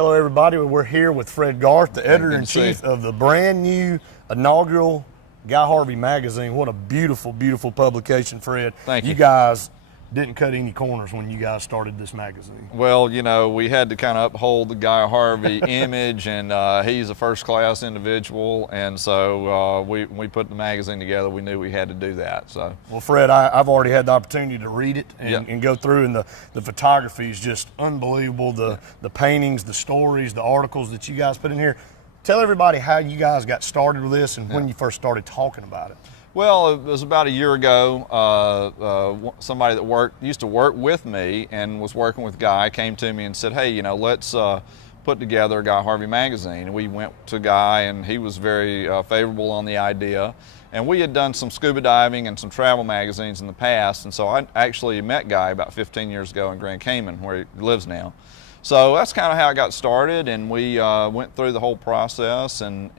Hello, everybody. We're here with Fred Garth, the editor-in-chief of the brand new inaugural Guy Harvey magazine. What a beautiful, beautiful publication, Fred. Thank you. You guys didn't cut any corners when you guys started this magazine. Well, you know, we had to kind of uphold the Guy Harvey image, and he's a first-class individual, and so when we put the magazine together, we knew we had to do that. So, well, Fred, I've already had the opportunity to read it and go through, and the photography is just unbelievable. The paintings, the stories, the articles that you guys put in here. Tell everybody how you guys got started with this and when you first started talking about it. Well, it was about a year ago. Somebody that used to work with me and was working with Guy came to me and said, hey, you know, let's put together a Guy Harvey magazine. And we went to Guy, and he was very favorable on the idea. And we had done some scuba diving and some travel magazines in the past, and so I actually met Guy about 15 years ago in Grand Cayman, where he lives now. So that's kind of how it got started, and we went through the whole process, and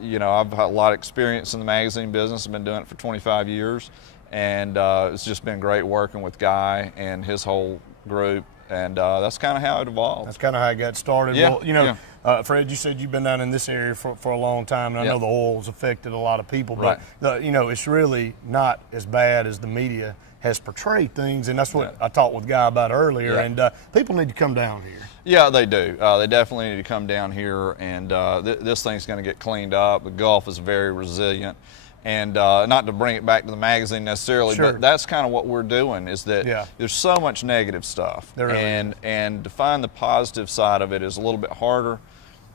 you know, I've had a lot of experience in the magazine business. I've been doing it for 25 years, and it's just been great working with Guy and his whole group, and that's kind of how it evolved. That's kind of how it got started. Yeah. Well, you know, Fred, you said you've been down in this area for a long time, and I know the oil's affected a lot of people, but you know, it's really not as bad as the media has portrayed things, and that's what I talked with Guy about earlier, and people need to come down here. Yeah, they do. They definitely need to come down here, and this thing's going to get cleaned up. The Gulf is very resilient, and not to bring it back to the magazine necessarily, but that's kind of what we're doing, is that there's so much negative stuff, and to find the positive side of it is a little bit harder.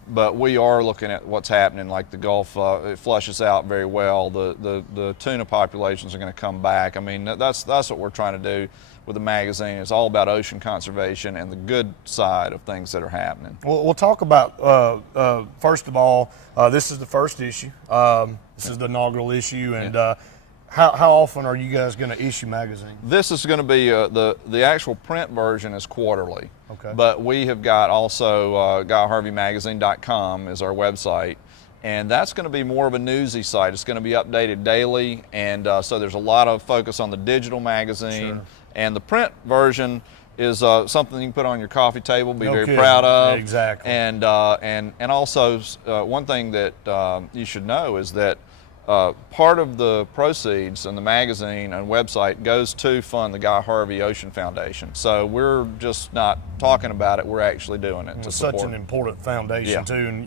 But we are looking at what's happening, like the Gulf, it flushes out very well. The tuna populations are going to come back. I mean, that's what we're trying to do with the magazine. It's all about ocean conservation and the good side of things that are happening. Well, we'll talk about, first of all, this is the first issue. This is the inaugural issue, and how often are you guys going to issue magazines? This is going to be, the actual print version is quarterly. Okay. But we have got also GuyHarveyMagazine.com is our website, and that's going to be more of a newsy site. It's going to be updated daily, and so there's a lot of focus on the digital magazine. And the print version is something you can put on your coffee table, be very proud of. Exactly. And also one thing that you should know is that part of the proceeds in the magazine and website goes to fund the Guy Harvey Ocean Foundation. So we're just not talking about it, we're actually doing it to support. Such an important foundation too, and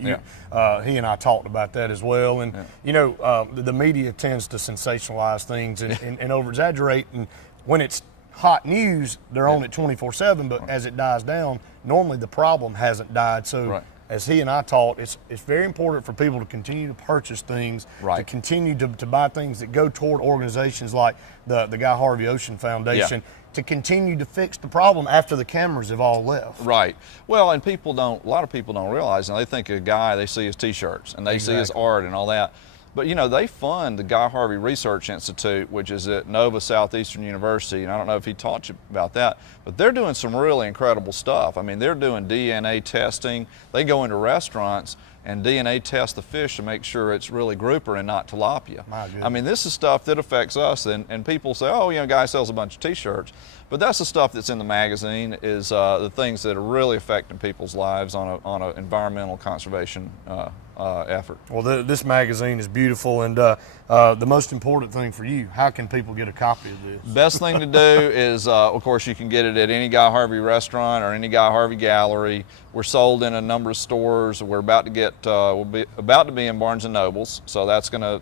he and I talked about that as well. And you know, the media tends to sensationalize things and over-exaggerate, and when it's hot news, they're on it 24/7, but as it dies down, normally the problem hasn't died. So as he and I talked, it's very important for people to continue to purchase things, to continue to buy things that go toward organizations like the Guy Harvey Ocean Foundation, to continue to fix the problem after the cameras have all left. Right. Well, and a lot of people don't realize, and they think of Guy, they see his t-shirts, and they see his art and all that. But you know, they fund the Guy Harvey Research Institute, which is at Nova Southeastern University, and I don't know if he taught you about that, but they're doing some really incredible stuff. I mean, they're doing DNA testing. They go into restaurants and DNA test the fish to make sure it's really grouper and not tilapia. I mean, this is stuff that affects us, and people say, oh, you know, Guy sells a bunch of t-shirts, but that's the stuff that's in the magazine, is the things that are really affecting people's lives on an environmental conservation effort. Well, this magazine is beautiful, and the most important thing for you, how can people get a copy of this? Best thing to do is, of course, you can get it at any Guy Harvey restaurant or any Guy Harvey gallery. We're sold in a number of stores. We're about to get, we'll be about to be in Barnes and Nobles, so that's gonna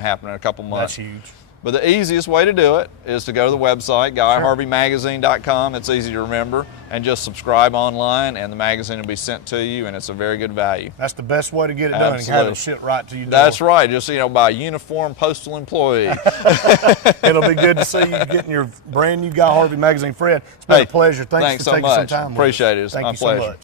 happen in a couple months. That's huge. But the easiest way to do it is to go to the website, GuyHarveyMagazine.com. It's easy to remember, and just subscribe online, and the magazine will be sent to you, and it's a very good value. That's the best way to get it done, and have it shipped right to you. That's right, just, you know, by a uniformed postal employee. It'll be good to see you getting your brand new Guy Harvey magazine. Fred, it's been a pleasure. Thanks for taking some time with us. Appreciate it. It's my pleasure.